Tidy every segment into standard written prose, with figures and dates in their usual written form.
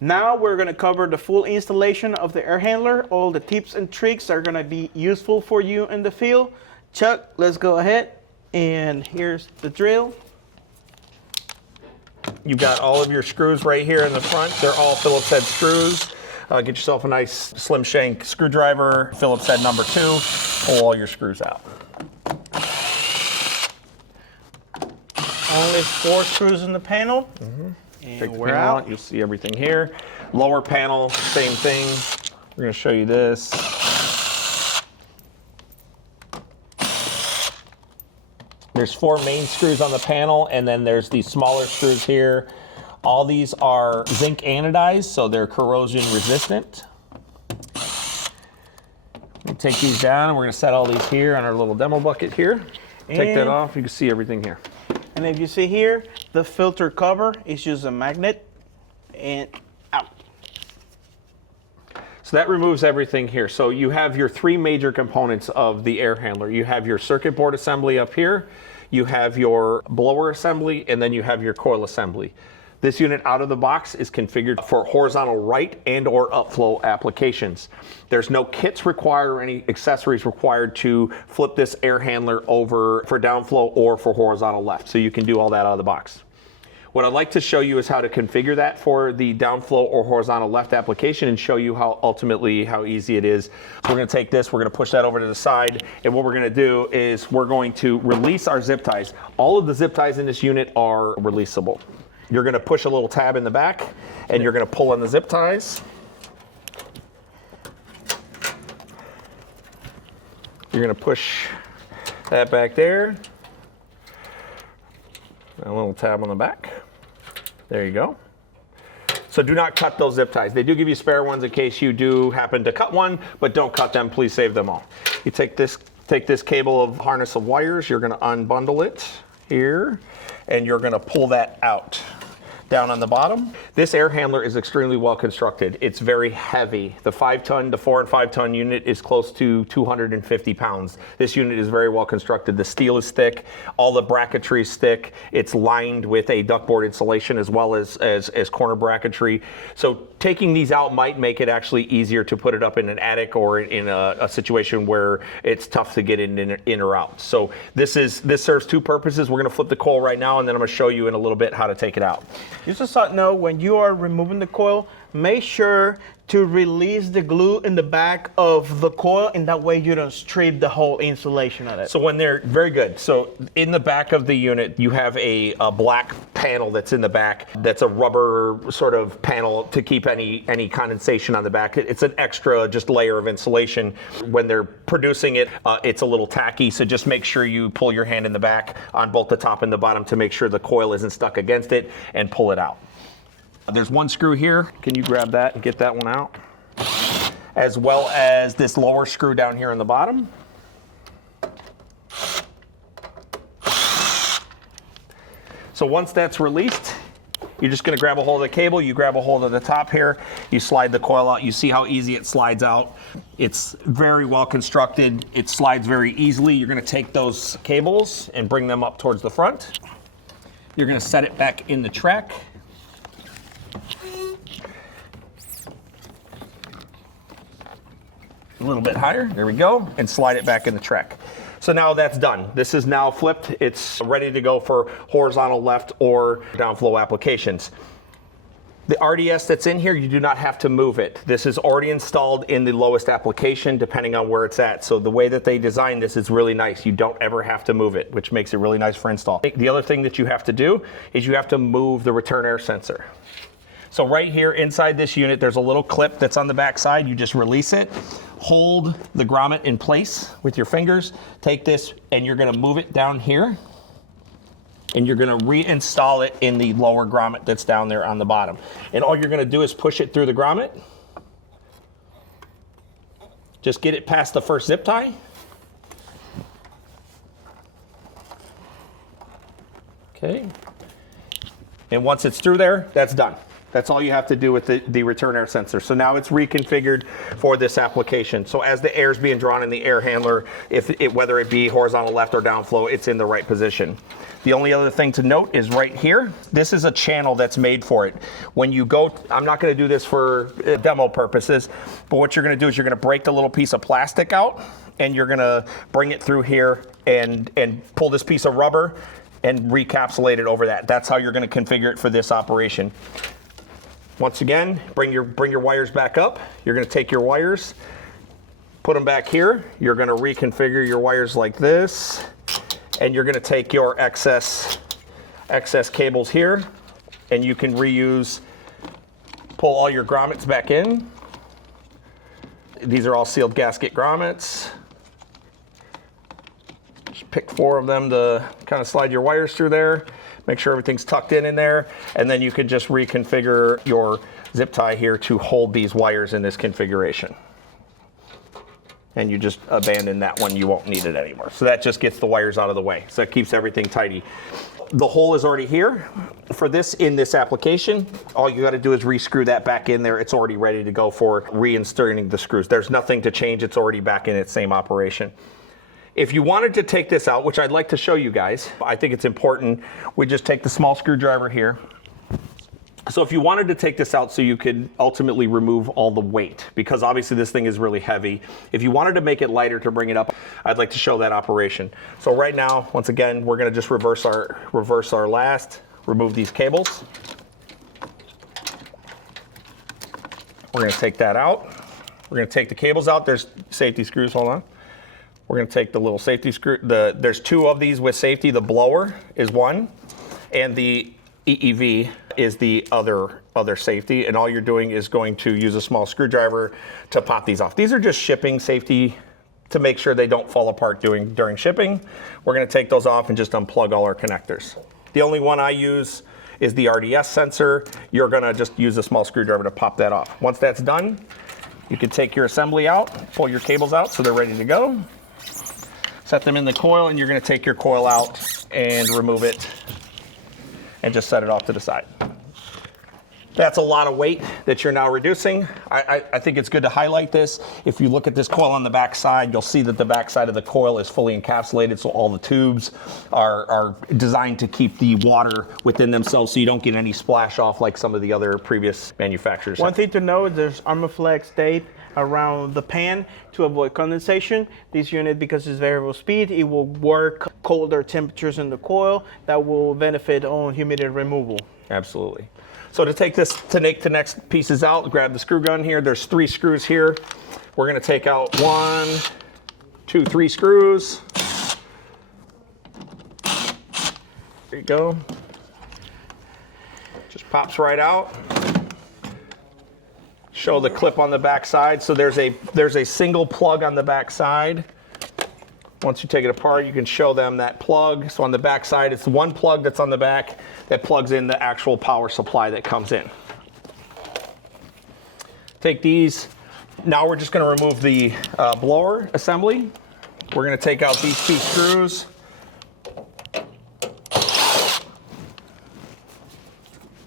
Now we're going to cover the full installation of the air handler. All the tips and tricks are going to be useful for you in the field. Chuck, let's go ahead. And here's the drill. You've got all of your screws right here in the front. They're all Phillips head screws. Get yourself a nice slim shank screwdriver, Phillips head number 2. Pull all your screws out. Only 4 screws in the panel. And Take the we're panel out. You'll see everything here. Lower panel, same thing. We're going to show you this. There's 4 main screws on the panel, and then there's these smaller screws here. All these are zinc anodized, so they're corrosion resistant. We take these down, and we're going to set all these here on our little demo bucket here. Take that off, you can see everything here. And if you see here, the filter cover is just a magnet and out. So that removes everything here. So you have your 3 major components of the air handler. You have your circuit board assembly up here, you have your blower assembly, and then you have your coil assembly. This unit out of the box is configured for horizontal right and or upflow applications. There's no kits required or any accessories required to flip this air handler over for downflow or for horizontal left. So you can do all that out of the box. What I'd like to show you is how to configure that for the downflow or horizontal left application and show you how ultimately how easy it is. So we're going to take this, we're going to push that over to the side, and what we're going to do is we're going to release our zip ties. All of the zip ties in this unit are releasable. You're going to push a little tab in the back, and you're going to pull on the zip ties. You're going to push that back there. A little tab on the back. There you go. So do not cut those zip ties. They do give you spare ones in case you do happen to cut one, but don't cut them. Please save them all. You take this cable of harness of wires. You're going to unbundle it here, and you're going to pull that out. Down on the bottom. This air handler is extremely well constructed. It's very heavy. The 5-ton to 4 and 5-ton unit is close to 250 pounds. This unit is very well constructed. The steel is thick. All the bracketry is thick. It's lined with a ductboard insulation as well as corner bracketry. So taking these out might make it actually easier to put it up in an attic or in a situation where it's tough to get in or out. So this serves 2 purposes. We're going to flip the coil right now, and then I'm going to show you in a little bit how to take it out. Just a side note, when you are removing the coil, make sure to release the glue in the back of the coil, and that way you don't strip the whole insulation of it. So when they're very good. So in the back of the unit, you have a black panel that's in the back. That's a rubber sort of panel to keep any condensation on the back. It's an extra just layer of insulation. When they're producing it, it's a little tacky. So just make sure you pull your hand in the back on both the top and the bottom to make sure the coil isn't stuck against it, and pull it out. There's 1 screw here. Can you grab that and get that one out? As well as this lower screw down here on the bottom. So once that's released, you're just going to grab a hold of the cable. You grab a hold of the top here. You slide the coil out. You see how easy it slides out. It's very well constructed. It slides very easily. You're going to take those cables and bring them up towards the front. You're going to set it back in the track. A little bit higher, there we go, and slide it back in the track. So now that's done. This is now flipped. It's ready to go for horizontal left or downflow applications. The RDS that's in here, you do not have to move it. This is already installed in the lowest application depending on where it's at. So the way that they designed this is really nice. You don't ever have to move it, which makes it really nice for install. The other thing that you have to do is you have to move the return air sensor. So right here inside this unit, there's a little clip that's on the back side. You just release it, hold the grommet in place with your fingers, take this, and you're gonna move it down here, and you're gonna reinstall it in the lower grommet that's down there on the bottom. And all you're gonna do is push it through the grommet. Just get it past the first zip tie. Okay. And once it's through there, that's done. That's all you have to do with the return air sensor. So now it's reconfigured for this application. So as the air is being drawn in the air handler, whether it be horizontal left or downflow, it's in the right position. The only other thing to note is right here, this is a channel that's made for it. When you go, I'm not gonna do this for demo purposes, but what you're gonna do is you're gonna break the little piece of plastic out and you're gonna bring it through here and pull this piece of rubber and recapsulate it over that. That's how you're gonna configure it for this operation. Once again, bring your wires back up. You're gonna take your wires, put them back here. You're gonna reconfigure your wires like this, and you're gonna take your excess cables here, and you can reuse, pull all your grommets back in. These are all sealed gasket grommets. Just pick 4 of them to kind of slide your wires through there. Make sure everything's tucked in there, and then you could just reconfigure your zip tie here to hold these wires in this configuration. And you just abandon that one, you won't need it anymore. So that just gets the wires out of the way. So that keeps everything tidy. The hole is already here for this in this application. All you gotta do is re-screw that back in there. It's already ready to go for reinserting the screws. There's nothing to change, it's already back in its same operation. If you wanted to take this out, which I'd like to show you guys, I think it's important, we just take the small screwdriver here. So if you wanted to take this out so you could ultimately remove all the weight, because obviously this thing is really heavy. If you wanted to make it lighter to bring it up, I'd like to show that operation. So right now, once again, we're gonna just reverse our last, remove these cables. We're gonna take that out. We're gonna take the cables out. There's safety screws, hold on. We're gonna take the little safety screw, there's 2 of these with safety. The blower is one, and the EEV is the other safety, and all you're doing is going to use a small screwdriver to pop these off. These are just shipping safety to make sure they don't fall apart during shipping. We're gonna take those off and just unplug all our connectors. The only one I use is the RDS sensor. You're gonna just use a small screwdriver to pop that off. Once that's done, you can take your assembly out, pull your cables out so they're ready to go. Set them in the coil, and you're gonna take your coil out and remove it and just set it off to the side. That's a lot of weight that you're now reducing. I think it's good to highlight this. If you look at this coil on the back side, you'll see that the back side of the coil is fully encapsulated, so all the tubes are designed to keep the water within themselves so you don't get any splash off like some of the other previous manufacturers. One thing to note, there's Armaflex tape around the pan to avoid condensation. This unit, because it's variable speed, it will work colder temperatures in the coil. That will benefit on humidity removal. Absolutely. So to take the next pieces out, grab the screw gun here. There's 3 screws here. We're gonna take out 1, 2, 3 screws. There you go. Just pops right out. Show the clip on the back side. So there's a single plug on the back side. Once you take it apart, you can show them that plug. So on the back side, it's one plug that's on the back that plugs in the actual power supply that comes in. Take these. Now we're just gonna remove the blower assembly. We're gonna take out these 2 screws.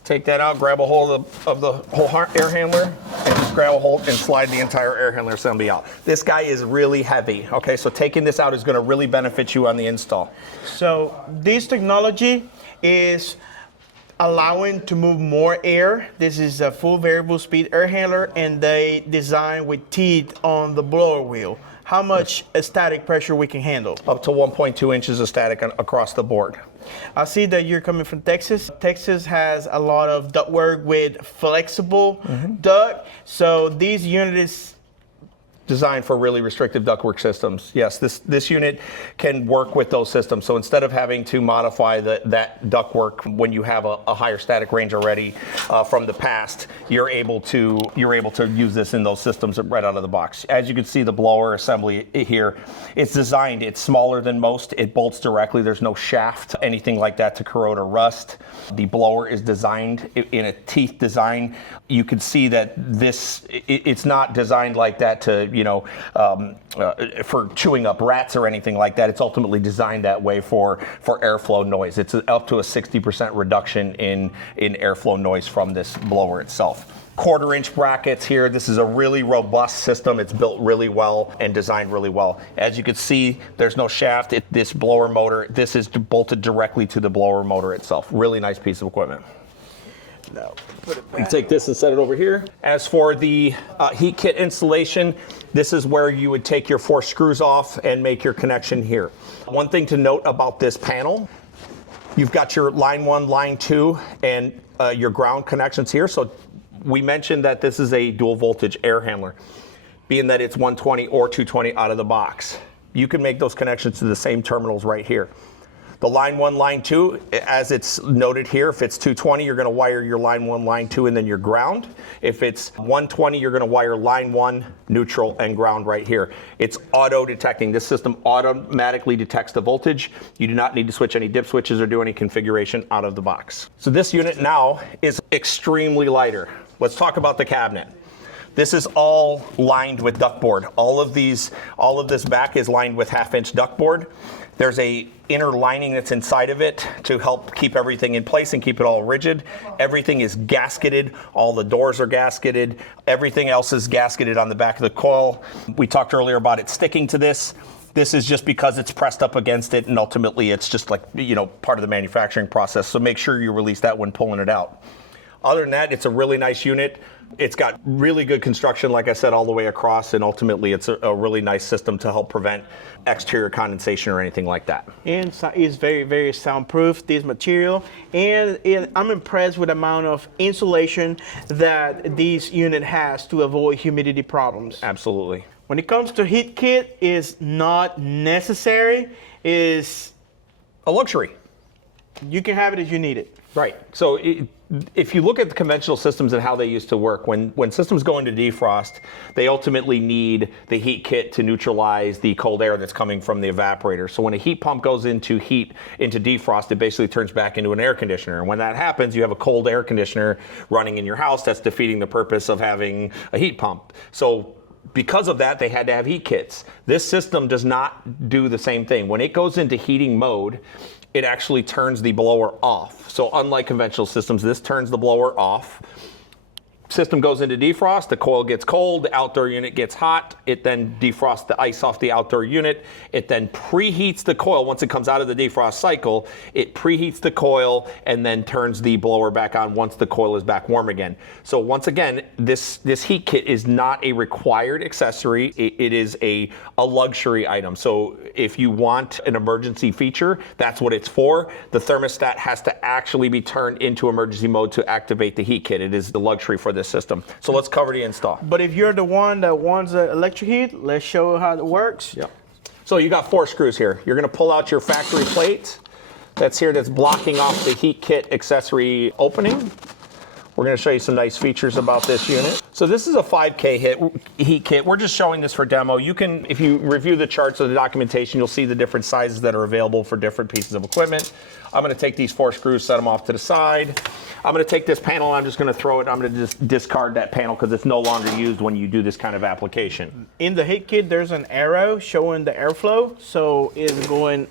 Take that out, grab a hold of the whole air handler, and just grab a hold and slide the entire air handler assembly out. This guy is really heavy, okay? So taking this out is gonna really benefit you on the install. So this technology is allowing to move more air. This is a full variable speed air handler, and they design with teeth on the blower wheel. How much static pressure we can handle? Up to 1.2 inches of static across the board. I see that you're coming from Texas. Texas has a lot of ductwork with flexible duct. So these units designed for really restrictive ductwork systems. Yes, this unit can work with those systems. So instead of having to modify that ductwork when you have a higher static range already from the past, you're able to use this in those systems right out of the box. As you can see, the blower assembly here, it's designed. It's smaller than most. It bolts directly. There's no shaft, anything like that to corrode or rust. The blower is designed in a teeth design. You can see that it's not designed like that to for chewing up rats or anything like that. It's ultimately designed that way for airflow noise. It's up to a 60% reduction in airflow noise from this blower itself. 1/4-inch brackets here. This is a really robust system. It's built really well and designed really well. As you can see, there's no shaft. This blower motor, this is bolted directly to the blower motor itself. Really nice piece of equipment. Now, put it back. You take this and set it over here. As for the heat kit installation, this is where you would take your 4 screws off and make your connection here. One thing to note about this panel, you've got your line 1, line 2, and your ground connections here. So we mentioned that this is a dual voltage air handler, being that it's 120 or 220 out of the box. You can make those connections to the same terminals right here. The line 1, line 2, as it's noted here, if it's 220, you're going to wire your line 1, line 2, and then your ground. If it's 120, you're going to wire line 1, neutral, and ground right here. It's auto detecting. This system automatically detects the voltage. You do not need to switch any dip switches or do any configuration out of the box. So this unit now is extremely lighter. Let's talk about the cabinet. This is all lined with ductboard. All of this back is lined with 1/2-inch ductboard. There's a inner lining that's inside of it to help keep everything in place and keep it all rigid. Everything is gasketed. All the doors are gasketed. Everything else is gasketed on the back of the coil. We talked earlier about it sticking to this. This is just because it's pressed up against it, and ultimately it's just like, part of the manufacturing process. So make sure you release that when pulling it out. Other than that, it's a really nice unit. It's got really good construction, like I said, all the way across, and ultimately it's a really nice system to help prevent exterior condensation or anything like that. And it's very, very soundproof, this material. And I'm impressed with the amount of insulation that this unit has to avoid humidity problems. Absolutely. When it comes to heat kit, it's not necessary. It's A luxury. you can have it as you need it. Right. So if you look at the conventional systems and how they used to work, when systems go into defrost, they ultimately need the heat kit to neutralize the cold air that's coming from the evaporator. So when a heat pump goes into defrost, it basically turns back into an air conditioner. And when that happens, you have a cold air conditioner running in your house. That's defeating the purpose of having a heat pump. So because of that, they had to have heat kits. This system does not do the same thing. When it goes into heating mode, it actually turns the blower off. So unlike conventional systems, this turns the blower off. System goes into defrost, the coil gets cold, the outdoor unit gets hot, it then defrosts the ice off the outdoor unit, it then preheats the coil. Once it comes out of the defrost cycle, it preheats the coil and then turns the blower back on once the coil is back warm again. So once again, this heat kit is not a required accessory, it is a luxury item. So if you want an emergency feature, that's what it's for. The thermostat has to actually be turned into emergency mode to activate the heat kit. It is the luxury for this system. So let's cover the install. But if you're the one that wants the electric heat, let's show how it works. Yeah. So you got 4 screws here. You're going to pull out your factory plate that's blocking off the heat kit accessory opening. We're going to show you some nice features about this unit. So this is a 5K heat kit. We're just showing this for demo. You can, if you review the charts of the documentation, you'll see the different sizes that are available for different pieces of equipment. I'm going to take these 4 screws, set them off to the side. I'm going to take this panel, I'm just going to throw it. I'm going to just discard that panel because it's no longer used when you do this kind of application. In the heat kit, there's an arrow showing the airflow. So it's going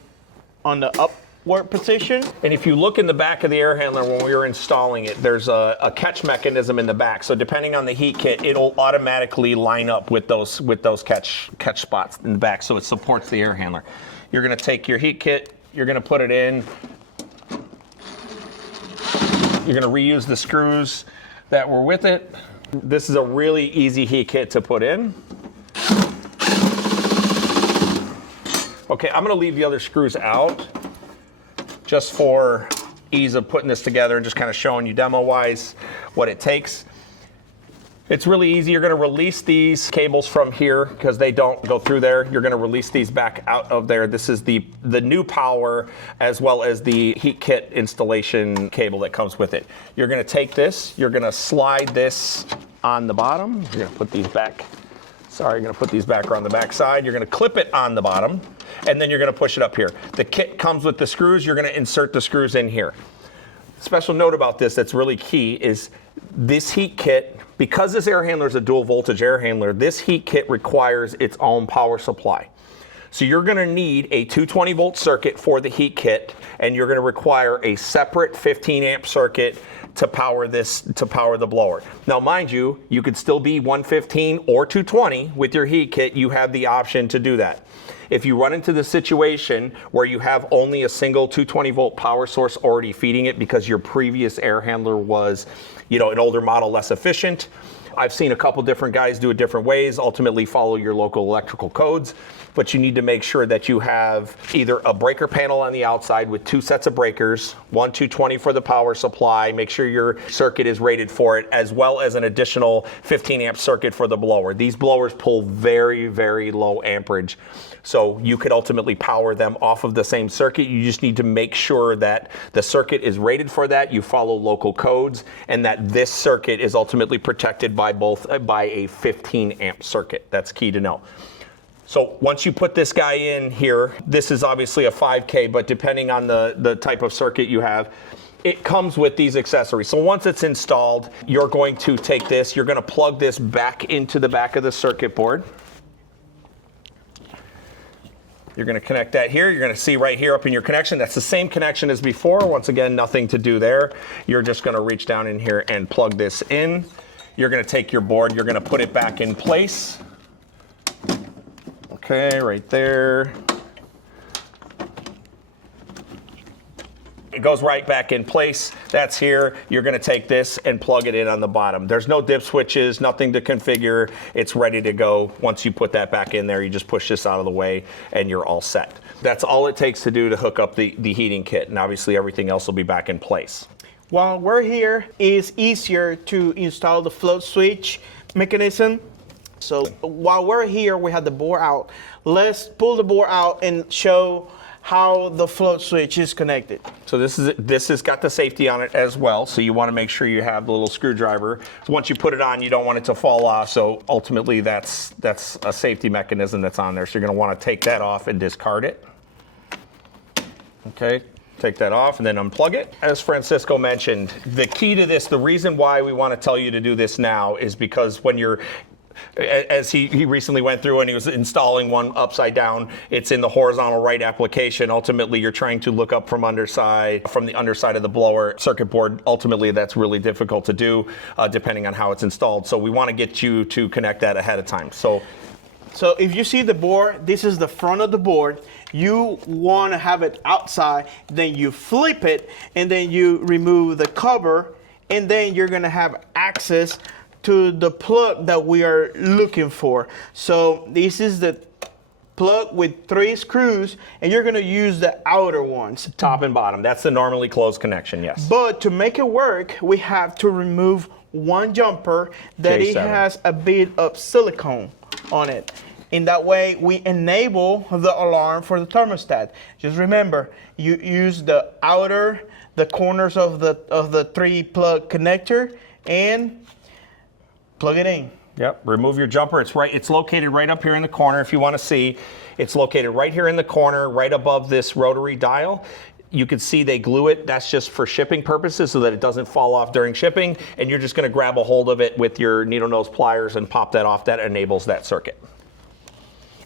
on the upward position. And if you look in the back of the air handler when we were installing it, there's a catch mechanism in the back. So depending on the heat kit, it'll automatically line up with those catch spots in the back, so it supports the air handler. You're going to take your heat kit, you're going to put it in. You're going to reuse the screws that were with it. This is a really easy heat kit to put in. Okay, I'm going to leave the other screws out just for ease of putting this together and just kind of showing you demo-wise what it takes. It's really easy. You're going to release these cables from here because they don't go through there. You're going to release these back out of there. This is the new power as well as the heat kit installation cable that comes with it. You're going to take this. You're going to slide this on the bottom. You're going to put these back. Sorry, you're going to put these back around the back side. You're going to clip it on the bottom, and then you're going to push it up here. The kit comes with the screws. You're going to insert the screws in here. Special note about this that's really key is This heat kit, because this air handler is a dual voltage air handler, this heat kit requires its own power supply. So you're going to need a 220 volt circuit for the heat kit, and you're going to require a separate 15 amp circuit to power the blower. Now, mind you, you could still be 115 or 220 with your heat kit. You have the option to do that. If you run into the situation where you have only a single 220 volt power source already feeding it because your previous air handler was, an older model, less efficient, I've seen a couple different guys do it different ways. Ultimately, follow your local electrical codes, but you need to make sure that you have either a breaker panel on the outside with 2 sets of breakers, one 220 for the power supply, make sure your circuit is rated for it, as well as an additional 15 amp circuit for the blower. These blowers pull very, very low amperage, so you could ultimately power them off of the same circuit. You just need to make sure that the circuit is rated for that, you follow local codes, and that this circuit is ultimately protected by a 15 amp circuit. That's key to know. So once you put this guy in here, this is obviously a 5K, but depending on the type of circuit you have, it comes with these accessories. So once it's installed, you're going to take this, you're going to plug this back into the back of the circuit board. You're going to connect that here. You're going to see right here up in your connection, that's the same connection as before. Once again, nothing to do there. You're just going to reach down in here and plug this in. You're going to take your board, you're going to put it back in place. Okay, right there. It goes right back in place. That's here. You're going to take this and plug it in on the bottom. There's no dip switches, nothing to configure. It's ready to go. Once you put that back in there, you just push this out of the way and you're all set. That's all it takes to do to hook up the heating kit, and obviously everything else will be back in place. While we're here, it's easier to install the float switch mechanism. So while we're here, we have the board out. Let's pull the board out and show how the float switch is connected. So this has got the safety on it as well. So you want to make sure you have the little screwdriver. So once you put it on, you don't want it to fall off. So ultimately, that's a safety mechanism that's on there. So you're going to want to take that off and discard it. Okay. Take that off and then unplug it. As Francisco mentioned, the key to this, the reason why we want to tell you to do this now is because when you're, as he recently went through and he was installing one upside down, it's in the horizontal right application. Ultimately, you're trying to look up from the underside of the blower circuit board. Ultimately, that's really difficult to do depending on how it's installed. So we want to get you to connect that ahead of time. So if you see the board, this is the front of the board. You want to have it outside, then you flip it, and then you remove the cover, and then you're going to have access to the plug that we are looking for. So this is the plug with 3 screws, and you're going to use the outer ones. Top and bottom. That's the normally closed connection, yes. But to make it work, we have to remove one jumper that it has a bit of silicone on it. In that way, we enable the alarm for the thermostat. Just remember, you use the corners of the 3-plug connector and plug it in. Yep, remove your jumper. It's located right up here in the corner if you want to see. It's located right here in the corner, right above this rotary dial. You can see they glue it. That's just for shipping purposes so that it doesn't fall off during shipping. And you're just going to grab a hold of it with your needle nose pliers and pop that off. That enables that circuit.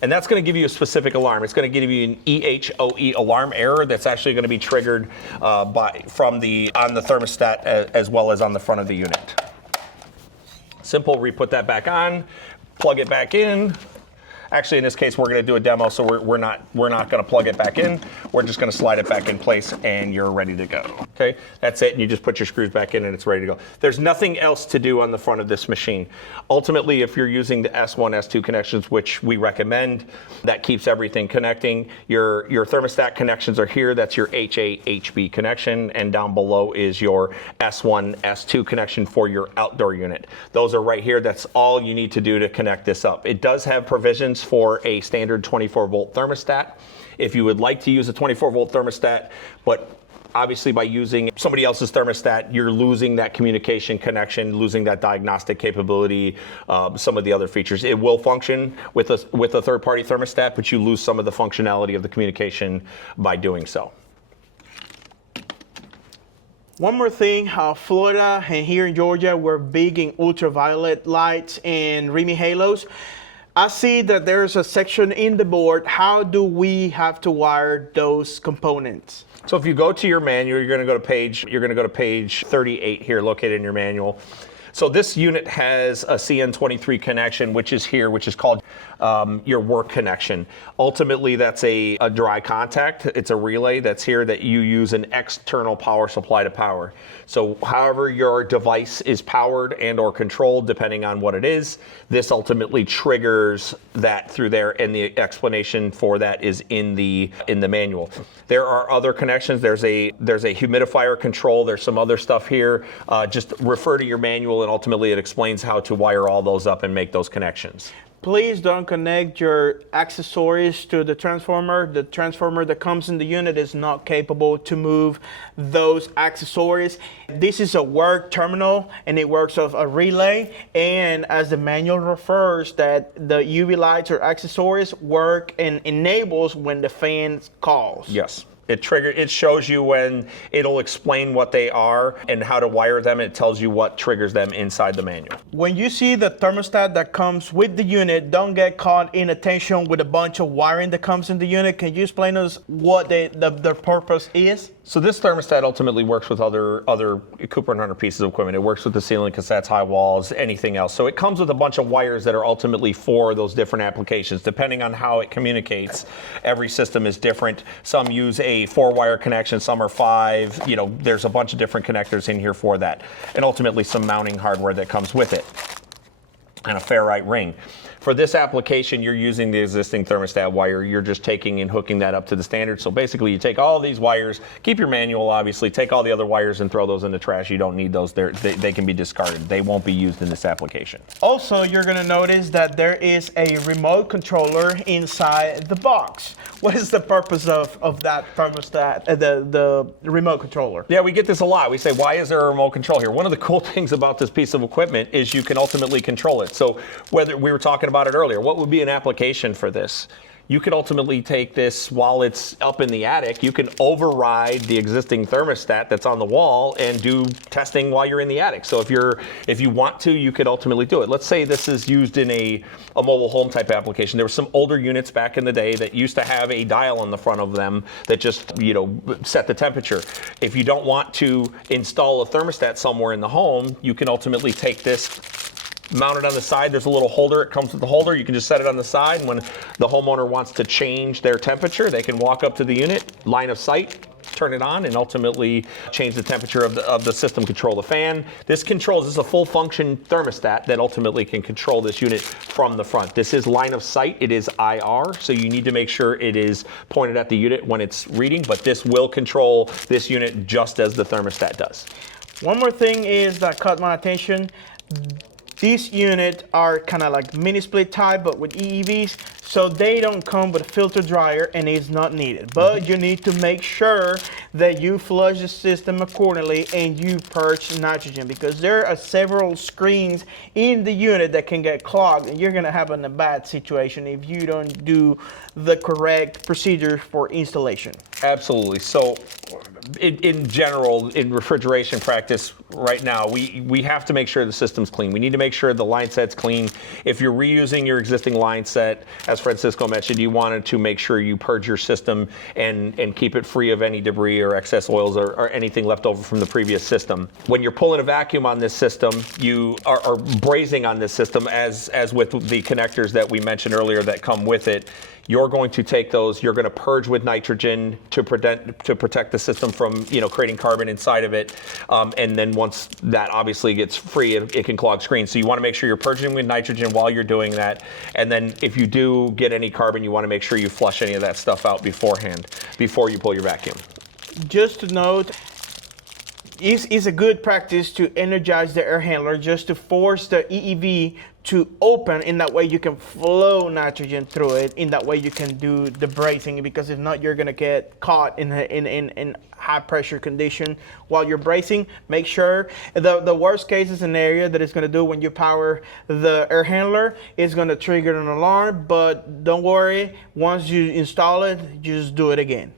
And that's going to give you a specific alarm. It's going to give you an EHOE alarm error that's actually going to be triggered on the thermostat as well as on the front of the unit. Simple, re-put that back on, plug it back in. Actually, in this case, we're going to do a demo, so we're not going to plug it back in. We're just going to slide it back in place, and you're ready to go. Okay, that's it. And you just put your screws back in, and it's ready to go. There's nothing else to do on the front of this machine. Ultimately, if you're using the S1, S2 connections, which we recommend, that keeps everything connecting. Your thermostat connections are here. That's your HA/HB connection, and down below is your S1, S2 connection for your outdoor unit. Those are right here. That's all you need to do to connect this up. It does have provisions for a standard 24-volt thermostat. If you would like to use a 24-volt thermostat, but obviously by using somebody else's thermostat, you're losing that communication connection, losing that diagnostic capability, some of the other features. It will function with a third-party thermostat, but you lose some of the functionality of the communication by doing so. One more thing, Florida and here in Georgia, we're big in ultraviolet lights and Remy halos. I see that there's a section in the board. How do we have to wire those components? So if you go to your manual, you're going to go to page 38 here, located in your manual. So this unit has a CN23 connection, which is here, which is called your work connection. Ultimately, that's a dry contact. It's a relay that's here that you use an external power supply to power. So however your device is powered and or controlled, depending on what it is, this ultimately triggers that through there, and the explanation for that is in the manual. There are other connections. There's a humidifier control. There's some other stuff here. Just refer to your manual, and ultimately it explains how to wire all those up and make those connections. Please don't connect your accessories to the transformer. The transformer that comes in the unit is not capable to move those accessories. This is a work terminal, and it works off a relay. And as the manual refers, that the UV lights or accessories work and enables when the fan calls. Yes. It shows you when, it'll explain what they are and how to wire them. It tells you what triggers them inside the manual. When you see the thermostat that comes with the unit, don't get caught in attention with a bunch of wiring that comes in the unit. Can you explain us what the purpose is? So this thermostat ultimately works with other Cooper and Hunter pieces of equipment. It works with the ceiling cassettes, high walls, anything else. So it comes with a bunch of wires that are ultimately for those different applications. Depending on how it communicates, every system is different. Some use a 4-wire connection, some are 5. You know, there's a bunch of different connectors in here for that. And ultimately some mounting hardware that comes with it, and a ferrite ring. For this application, you're using the existing thermostat wire. You're just taking and hooking that up to the standard. So basically, you take all these wires, keep your manual, obviously, take all the other wires and throw those in the trash. You don't need those. They can be discarded. They won't be used in this application. Also, you're going to notice that there is a remote controller inside the box. What is the purpose of that thermostat, the remote controller? Yeah, we get this a lot. We say, why is there a remote control here? One of the cool things about this piece of equipment is you can ultimately control it. So whether we were talking about it earlier, what would be an application for this? You could ultimately take this while it's up in the attic. You can override the existing thermostat that's on the wall and do testing while you're in the attic. So if you want to, you could ultimately do it. Let's say this is used in a mobile home type application. There were some older units back in the day that used to have a dial on the front of them that just, set the temperature. If you don't want to install a thermostat somewhere in the home, you can ultimately take this, mount it on the side. There's a little holder. It comes with the holder. You can just set it on the side. And when the homeowner wants to change their temperature, they can walk up to the unit, line of sight, turn it on, and ultimately change the temperature of the system, control the fan. This is a full function thermostat that ultimately can control this unit from the front. This is line of sight. It is IR, so you need to make sure it is pointed at the unit when it's reading, but this will control this unit just as the thermostat does. One more thing is that caught my attention. These units are kind of like mini split type, but with EEVs, so they don't come with a filter dryer and it's not needed. But you need to make sure that you flush the system accordingly and you purge nitrogen, because there are several screens in the unit that can get clogged, and you're gonna have a bad situation if you don't do the correct procedure for installation. Absolutely. So in general, in refrigeration practice right now, we have to make sure the system's clean. We need to make sure the line set's clean. If you're reusing your existing line set, as Francisco mentioned, you wanted to make sure you purge your system and keep it free of any debris or excess oils or anything left over from the previous system. When you're pulling a vacuum on this system, you are brazing on this system, as with the connectors that we mentioned earlier that come with it. You're going to take those, you're going to purge with nitrogen to protect the system from creating carbon inside of it. And then once that obviously gets free, it can clog screens. So you want to make sure you're purging with nitrogen while you're doing that. And then if you do get any carbon, you want to make sure you flush any of that stuff out beforehand, before you pull your vacuum. Just to note, it's a good practice to energize the air handler just to force the EEV to open. In that way you can flow nitrogen through it. In that way you can do the bracing, because if not, you're gonna get caught in high pressure condition while you're bracing. Make sure the worst case scenario that it's gonna do when you power the air handler is gonna trigger an alarm, but don't worry, once you install it, just do it again.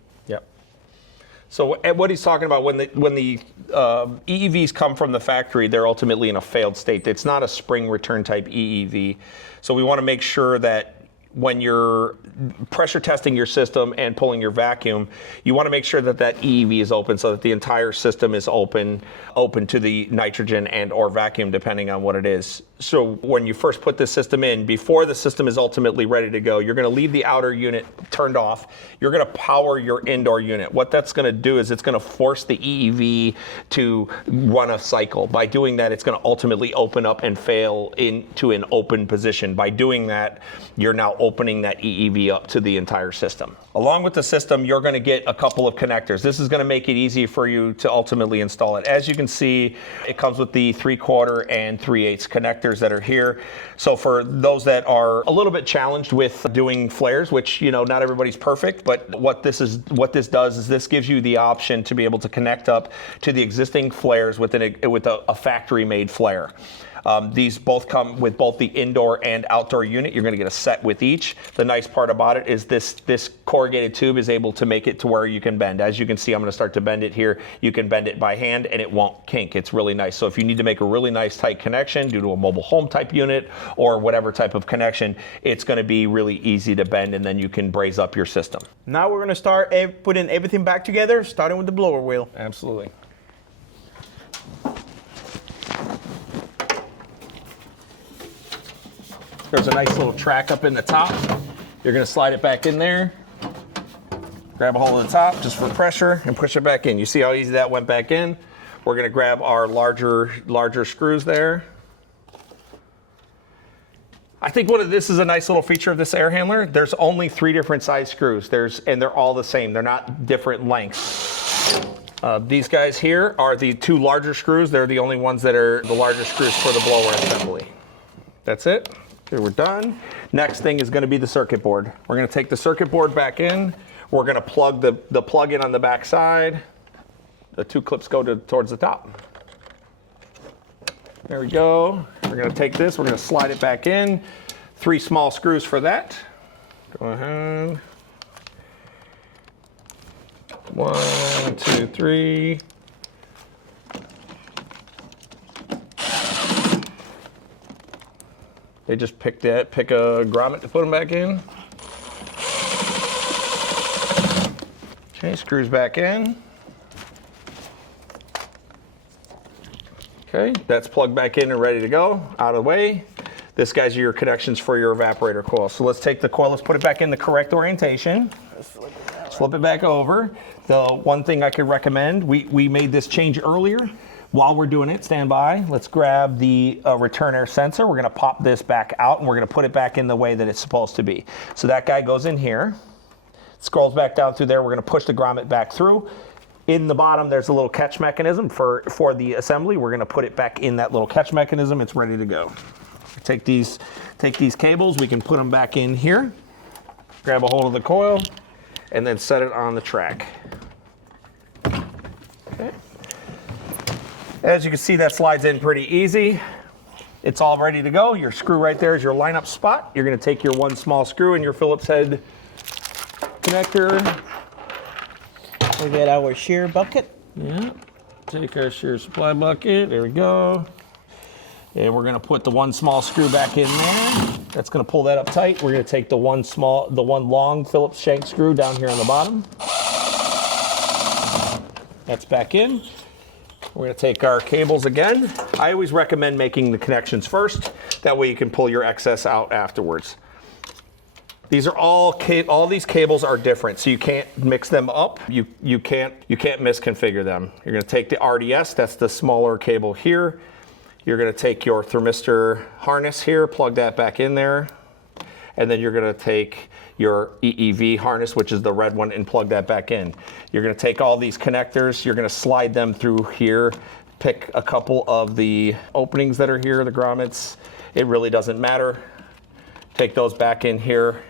So what he's talking about, when the EEVs come from the factory, they're ultimately in a failed state. It's not a spring return type EEV. So we want to make sure that when you're pressure testing your system and pulling your vacuum, you want to make sure that that EEV is open so that the entire system is open to the nitrogen and or vacuum, depending on what it is. So when you first put the system in, before the system is ultimately ready to go, you're going to leave the outer unit turned off. You're going to power your indoor unit. What that's going to do is it's going to force the EEV to run a cycle. By doing that, it's going to ultimately open up and fail into an open position. By doing that, you're now opening that EEV up to the entire system. Along with the system, you're going to get a couple of connectors. This is going to make it easy for you to ultimately install it. As you can see, it comes with the 3/4 and 3/8 connectors that are here. So for those that are a little bit challenged with doing flares, which, you know, not everybody's perfect, but what this does is this gives you the option to be able to connect up to the existing flares with a factory-made flare. These both come with both the indoor and outdoor unit. You're going to get a set with each. The nice part about it is this corrugated tube is able to make it to where you can bend. As you can see, I'm going to start to bend it here. You can bend it by hand and it won't kink. It's really nice. So if you need to make a really nice tight connection due to a mobile home type unit or whatever type of connection, it's going to be really easy to bend, and then you can braze up your system. Now we're going to start putting everything back together, starting with the blower wheel. Absolutely. There's a nice little track up in the top. You're going to slide it back in there. Grab a hold of the top just for pressure and push it back in. You see how easy that went back in? We're going to grab our larger screws there. I think this is a nice little feature of this air handler. There's only 3 different size screws. And they're all the same. They're not different lengths. These guys here are the 2 larger screws. They're the only ones that are the larger screws for the blower assembly. That's it. Okay, we're done. Next thing is going to be the circuit board. We're going to take the circuit board back in. We're going to plug the plug in on the back side. The 2 clips go towards the top. There we go. We're going to take this. We're going to slide it back in. 3 small screws for that. Go ahead. 1, 2, 3. They just pick a grommet to put them back in. Okay, screws back in. Okay, that's plugged back in and ready to go, out of the way. This, guys, are your connections for your evaporator coil. So let's take the coil, let's put it back in the correct orientation. Flip it back over. The one thing I could recommend, we made this change earlier. While we're doing it, stand by. Let's grab the return air sensor. We're going to pop this back out, and we're going to put it back in the way that it's supposed to be. So that guy goes in here, scrolls back down through there. We're going to push the grommet back through. In the bottom, there's a little catch mechanism for the assembly. We're going to put it back in that little catch mechanism. It's ready to go. Take these cables. We can put them back in here. Grab a hold of the coil, and then set it on the track. Okay. As you can see, that slides in pretty easy. It's all ready to go. Your screw right there is your lineup spot. You're going to take your 1 small screw and your Phillips head connector. We get our shear bucket. Yeah. Take our shear supply bucket. There we go. And we're going to put the 1 small screw back in there. That's going to pull that up tight. We're going to take the one long Phillips shank screw down here on the bottom. That's back in. We're going to take our cables again. I always recommend making the connections first. That way you can pull your excess out afterwards. These are all these cables are different, so you can't mix them up. You can't misconfigure them. You're going to take the RDS, that's the smaller cable here. You're going to take your thermistor harness here, plug that back in there. And then you're going to take your EEV harness, which is the red one, and plug that back in. You're going to take all these connectors, you're going to slide them through here, pick a couple of the openings that are here, the grommets. It really doesn't matter. Take those back in here,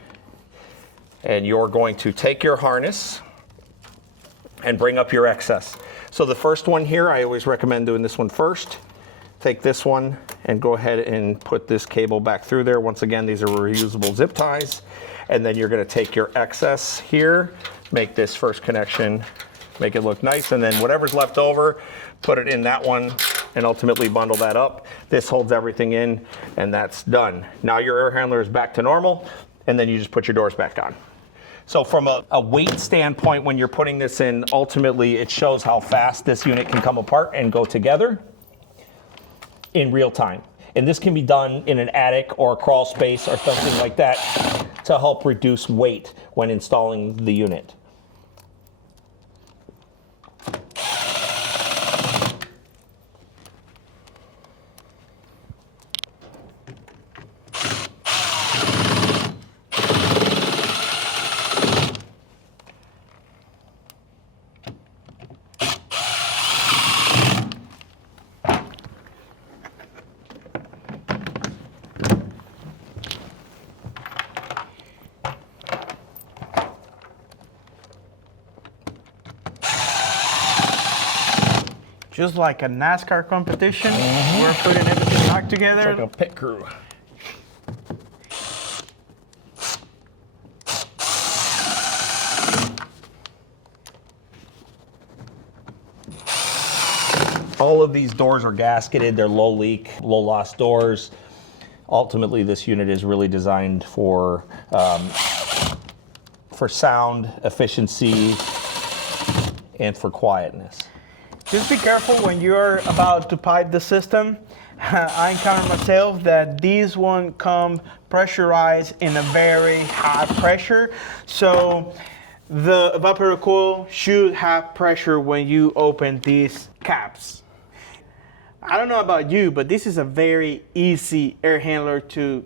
and you're going to take your harness and bring up your excess. So the first one here, I always recommend doing this one first. Take this one and go ahead and put this cable back through there. Once again, these are reusable zip ties. And then you're going to take your excess here, make this first connection make it look nice, and then whatever's left over, put it in that one and ultimately bundle that up. This holds everything in, and that's done. Now your air handler is back to normal, and then you just put your doors back on. So from a weight standpoint, when you're putting this in, ultimately it shows how fast this unit can come apart and go together in real time. And this can be done in an attic or a crawl space or something like that to help reduce weight when installing the unit. Just like a NASCAR competition, we're putting everything back together. It's like a pit crew. All of these doors are gasketed. They're low leak, low loss doors. Ultimately, this unit is really designed for sound, efficiency, and for quietness. Just be careful when you're about to pipe the system. I encountered myself that these one come pressurized in a very high pressure. So the evaporator coil should have pressure when you open these caps. I don't know about you, but this is a very easy air handler to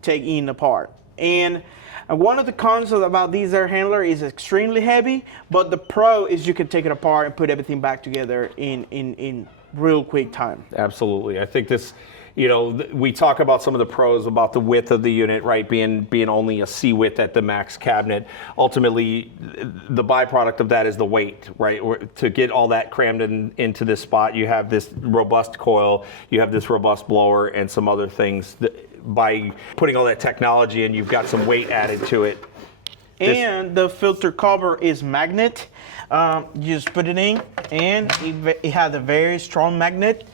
take in apart. And one of the cons about this air handler is extremely heavy, but the pro is you can take it apart and put everything back together in real quick time. Absolutely. I think this, we talk about some of the pros about the width of the unit, right? Being only a C width at the max cabinet. Ultimately, the byproduct of that is the weight, right? To get all that crammed into this spot, you have this robust coil, you have this robust blower, and some other things. By putting all that technology in, you've got some weight added to it. And the filter cover is magnet. You just put it in, and it has a very strong magnet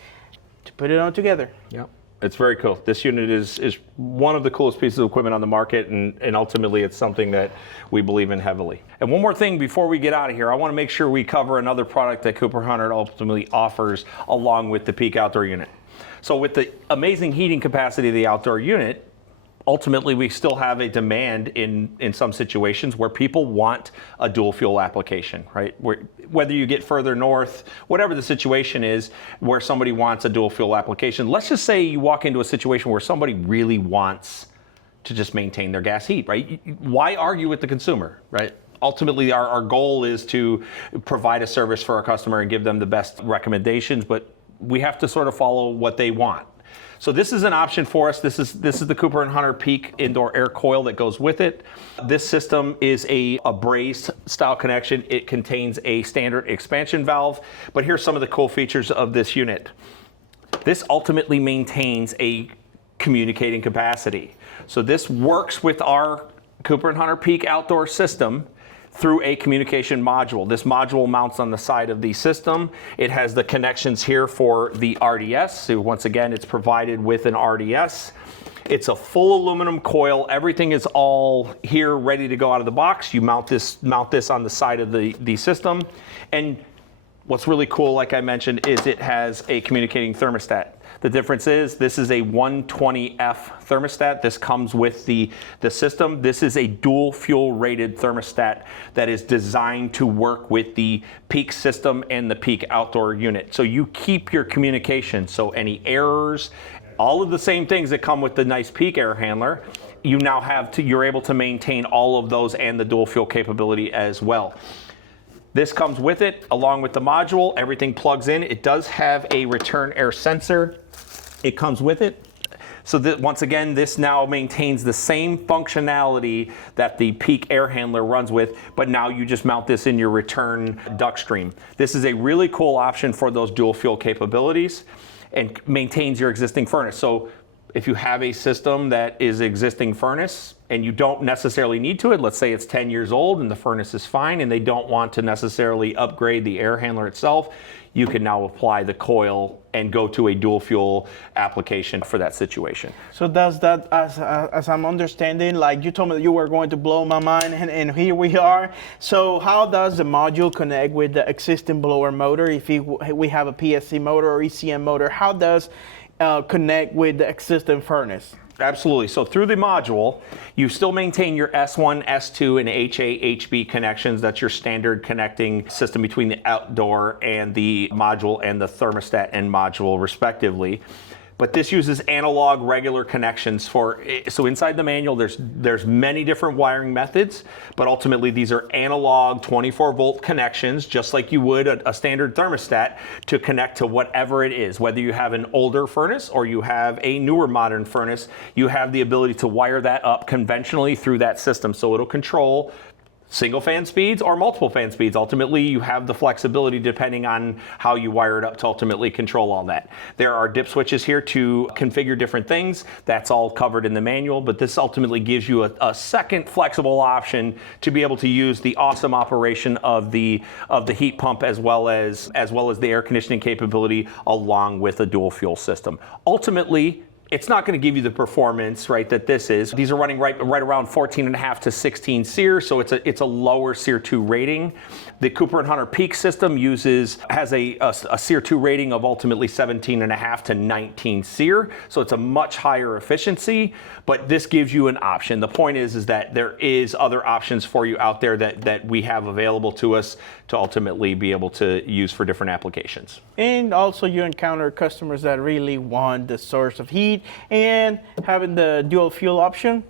to put it on together. Yep. It's very cool. This unit is one of the coolest pieces of equipment on the market, and ultimately it's something that we believe in heavily. And one more thing before we get out of here, I want to make sure we cover another product that Cooper Hunter ultimately offers along with the PEAQ outdoor unit. So with the amazing heating capacity of the outdoor unit, ultimately we still have a demand in some situations where people want a dual fuel application, right? Whether you get further north, whatever the situation is, where somebody wants a dual fuel application. Let's just say you walk into a situation where somebody really wants to just maintain their gas heat, right? Why argue with the consumer, right? Ultimately, our goal is to provide a service for our customer and give them the best recommendations, but we have to sort of follow what they want. So this is an option for us. This is the Cooper & Hunter PEAQ indoor air coil that goes with it. This system is a brazed style connection. It contains a standard expansion valve, but here's some of the cool features of this unit. This ultimately maintains a communicating capacity. So this works with our Cooper & Hunter PEAQ outdoor system through a communication module. This module mounts on the side of the system. It has the connections here for the RDS. So once again, it's provided with an RDS. It's a full aluminum coil. Everything is all here ready to go out of the box. You mount this on the side of the system. And what's really cool, like I mentioned, is it has a communicating thermostat. The difference is this is a 120F thermostat. This comes with the system. This is a dual fuel rated thermostat that is designed to work with the PEAQ system and the PEAQ outdoor unit. So you keep your communication. So any errors, all of the same things that come with the nice PEAQ air handler, you're able to maintain all of those and the dual fuel capability as well. This comes with it along with the module. Everything plugs in. It does have a return air sensor. It comes with it. So once again, this now maintains the same functionality that the PEAQ air handler runs with, but now you just mount this in your return duct stream. This is a really cool option for those dual fuel capabilities and maintains your existing furnace. So If you have a system that is existing furnace and you don't necessarily need to it, let's say it's 10 years old and the furnace is fine and they don't want to necessarily upgrade the air handler itself, you can now apply the coil and go to a dual fuel application for that situation. So does that, as I'm understanding, like you told me that you were going to blow my mind, and here we are. So how does the module connect with the existing blower motor? If we have a PSC motor or ECM motor, how does connect with the existing furnace? Absolutely. So through the module, you still maintain your S1, S2, and HA, HB connections. That's your standard connecting system between the outdoor and the module and the thermostat and module respectively. But this uses analog regular connections so inside the manual there's many different wiring methods, but ultimately these are analog 24-volt connections, just like you would a standard thermostat, to connect to whatever it is. Whether you have an older furnace or you have a newer modern furnace, you have the ability to wire that up conventionally through that system. So it'll control single fan speeds or multiple fan speeds. Ultimately, you have the flexibility depending on how you wire it up to ultimately control all that. There are dip switches here to configure different things. That's all covered in the manual, but this ultimately gives you a second flexible option to be able to use the awesome operation of the heat pump as well as the air conditioning capability along with a dual fuel system. Ultimately, it's not going to give you the performance, right, that this is. These are running right around 14.5 to 16 SEER, so it's a lower SEER 2 rating. The Cooper & Hunter PEAQ system has a SEER 2 rating of ultimately 17.5 to 19 SEER, so it's a much higher efficiency, but this gives you an option. The point is that there is other options for you out there that we have available to us to ultimately be able to use for different applications. And also you encounter customers that really want the source of heat and having the dual fuel option.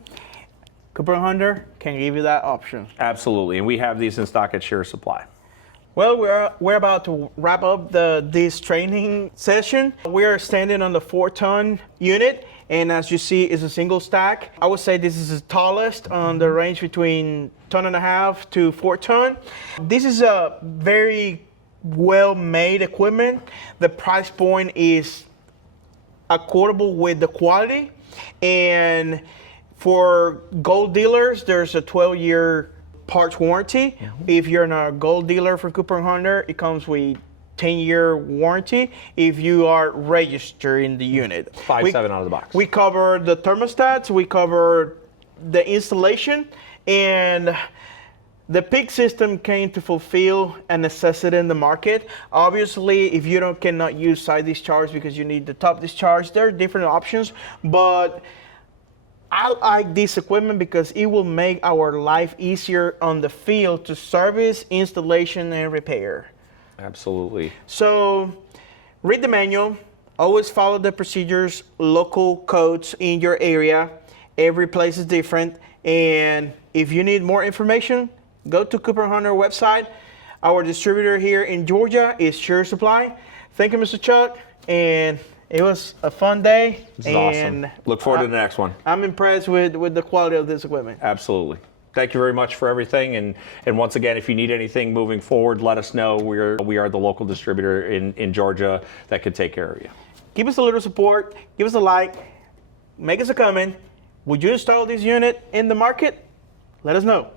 Cooper & Hunter can give you that option. Absolutely, and we have these in stock at Sure Supply. Well, we're about to wrap up this training session. We're standing on the 4-ton unit, and as you see, it's a single stack. I would say this is the tallest on the range between 1.5 to 4 ton. This is a very well-made equipment. The price point is accordable with the quality, and for gold dealers, there's a 12-year parts warranty. If you're not a gold dealer for Cooper & Hunter, it comes with 10-year warranty if you are registered in the unit. 5.7 out of the box. We cover the thermostats, we cover the installation, and the PEAQ system came to fulfill a necessity in the market. Obviously, if you cannot use side discharge because you need the top discharge, there are different options, but I like this equipment because it will make our life easier on the field to service, installation, and repair. Absolutely. So read the manual, always follow the procedures, local codes in your area. Every place is different. And if you need more information, go to Cooper & Hunter website. Our distributor here in Georgia is Sure Supply. Thank you, Mr. Chuck. And it was a fun day. This is awesome. Look forward to the next one. I'm impressed with the quality of this equipment. Absolutely. Thank you very much for everything. And once again, if you need anything moving forward, let us know. We are the local distributor in Georgia that could take care of you. Give us a little support. Give us a like. Make us a comment. Would you install this unit in the market? Let us know.